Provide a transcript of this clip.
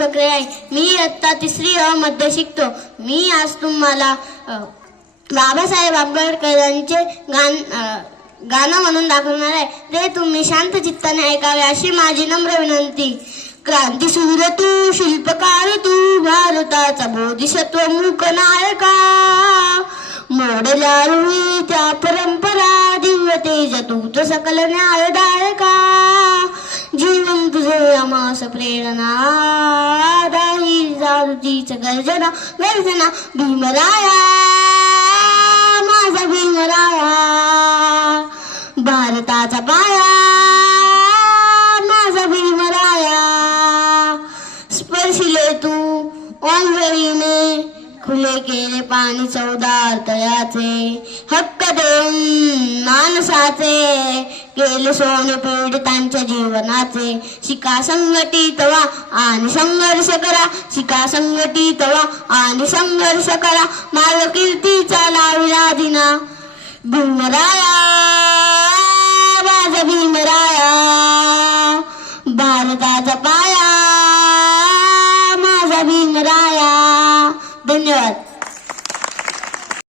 बकरे आहे. मी इयत्ता 3री मध्ये शिकतो. मी आज तुम्हाला बाबासाहेब आंबेडकरांचे गाणं म्हणून दाखवणार आहे. ते तुम्ही शांत चित्ताने ऐकावे अशी माझी नम्र विनंती. क्रांतीसूर तू, शिल्पकार तू, भारताचा बोधिसत्व मूक नायका. मोडल्या रुळी त्या परंपरा, दिव्य तेज तूच सकल न्यायदायका. जीवन तुझे आमास प्रेरणा, दाही जागृतीच गर्जना गर्जना. भीमराया माझा भीमराया, भारताचा पाया माझा भीमराया. स्पर्शिले तू ओंजळीने, खुले केले पाणी चौदार तळ्याचे. हक्क देऊन माणसाचे, केले सोने पीडितांच्या जीवनाचे. शिका संघटित व्हा आणि संघर्ष करा, शिका संघटित व्हा आणि संघर्ष करा. मार्ग कीर्तीचा लाविला दिना. भीमराया माझा भीमराया, भारताचा पाया माझा भीमराया. धन्यवाद.